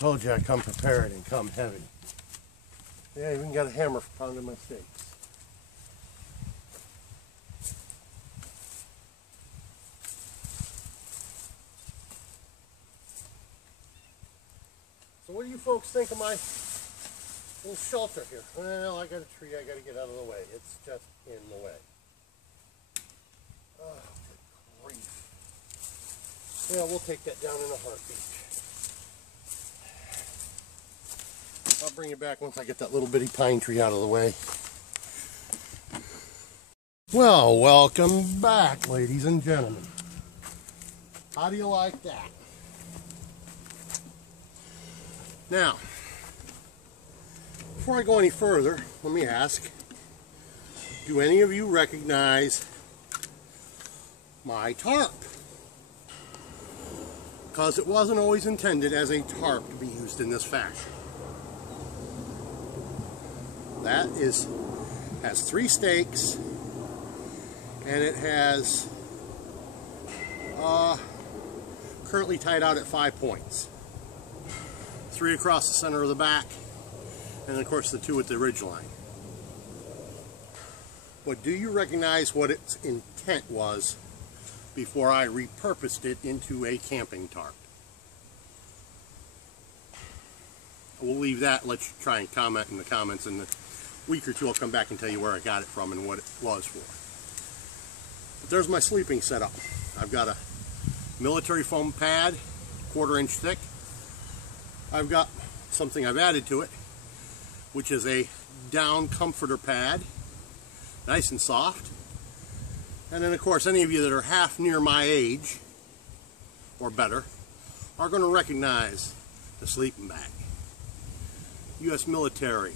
Told you I come prepared and come heavy. Yeah, I even got a hammer for pounding my steaks. So what do you folks think of my little shelter here? Well, I got a tree I got to get out of the way. It's just in the way. Oh, good grief. Yeah, we'll take that down in a heartbeat. I'll bring it back once I get that little bitty pine tree out of the way. Well, welcome back, ladies and gentlemen. How do you like that? Now, before I go any further, let me ask, do any of you recognize my tarp? Because it wasn't always intended as a tarp to be used in this fashion. That has 3 stakes, and it has currently tied out at 5 points. 3 across the center of the back, and of course the 2 at the ridge line. But do you recognize what its intent was before I repurposed it into a camping tarp? We'll leave that, let you try and comment in the comments. In a week or two I'll come back and tell you where I got it from and what it was for. But there's my sleeping setup. I've got a military foam pad, 1/4 inch thick. I've got something I've added to it, which is a down comforter pad, nice and soft. And then of course any of you that are half near my age or better are going to recognize the sleeping bag. U.S. military,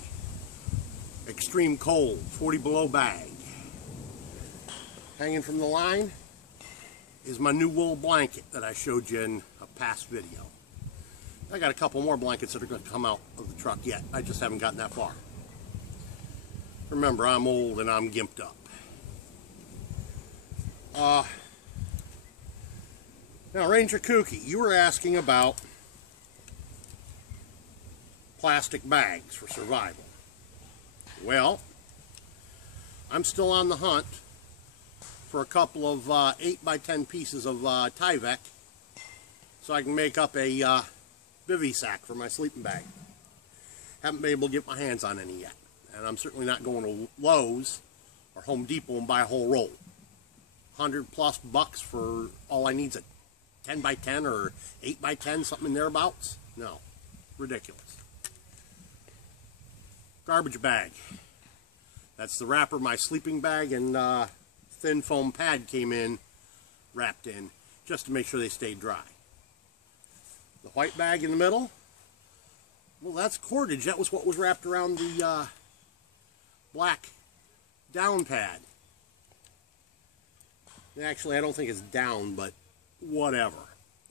extreme cold, 40 below bag. Hanging from the line is my new wool blanket that I showed you in a past video. I got a couple more blankets that are going to come out of the truck yet. I just haven't gotten that far. Remember, I'm old and I'm gimped up. Now, Ranger Kooky, you were asking about plastic bags for survival. Well, I'm still on the hunt for a couple of 8x10 pieces of Tyvek so I can make up a bivy sack for my sleeping bag. Haven't been able to get my hands on any yet, and I'm certainly not going to Lowe's or Home Depot and buy a whole roll. $100+ for all I need's a 10x10 or 8x10, something thereabouts. No, ridiculous. Garbage bag. That's the wrapper my sleeping bag and thin foam pad came in, wrapped in, just to make sure they stayed dry. The white bag in the middle, well, that's cordage. That was what was wrapped around the black down pad. Actually, I don't think it's down, but whatever.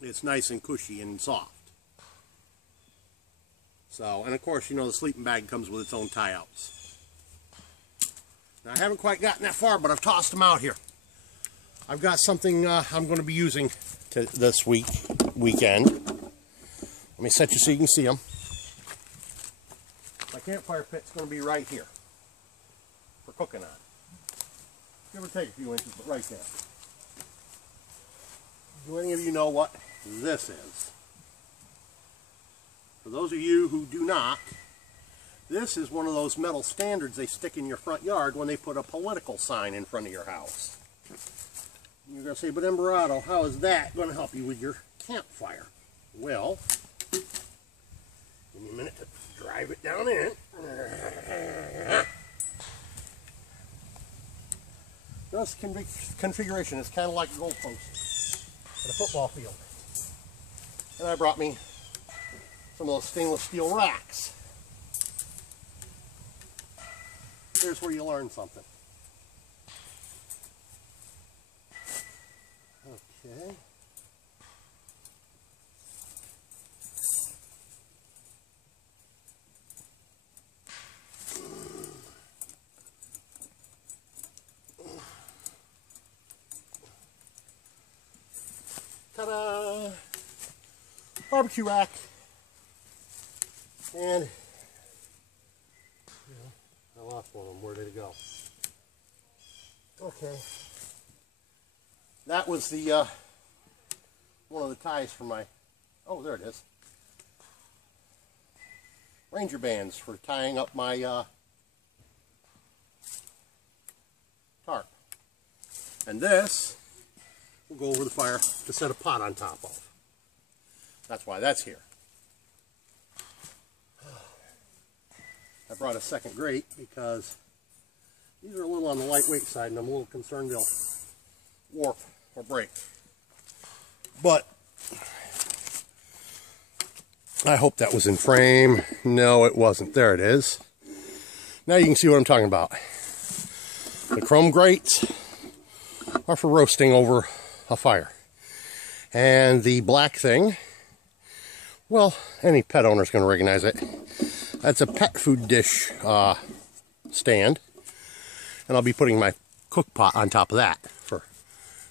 It's nice and cushy and soft. So, and of course, you know, the sleeping bag comes with its own tie-outs. Now, I haven't quite gotten that far, but I've tossed them out here. I've got something I'm going to be using this weekend. Let me set you so you can see them. My campfire pit's going to be right here for cooking on. Give or take a few inches, but right there. Do any of you know what this is? For those of you who do not, this is one of those metal standards they stick in your front yard when they put a political sign in front of your house. You're going to say, but Emberado, how is that going to help you with your campfire? Well, give me a minute to drive it down in. This configuration is kind of like a goalpost at a football field. And I brought me some of those stainless steel racks. Here's where you learn something. Okay. Ta-da! Barbecue rack. And I lost one of them. Where did it go? Okay. That was the one of the ties for my, oh, there it is. Ranger bands for tying up my tarp. And this will go over the fire to set a pot on top of. That's why that's here. I brought a second grate because these are a little on the lightweight side and I'm a little concerned they'll warp or break. But I hope that was in frame. No, it wasn't. There it is. Now you can see what I'm talking about. The chrome grates are for roasting over a fire. And the black thing, well, any pet owner is going to recognize it. That's a pet food dish stand. And I'll be putting my cook pot on top of that for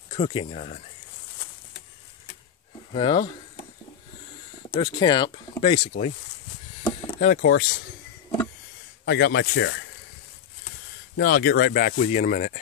cooking on. Well, there's camp, basically. And of course, I got my chair. Now I'll get right back with you in a minute.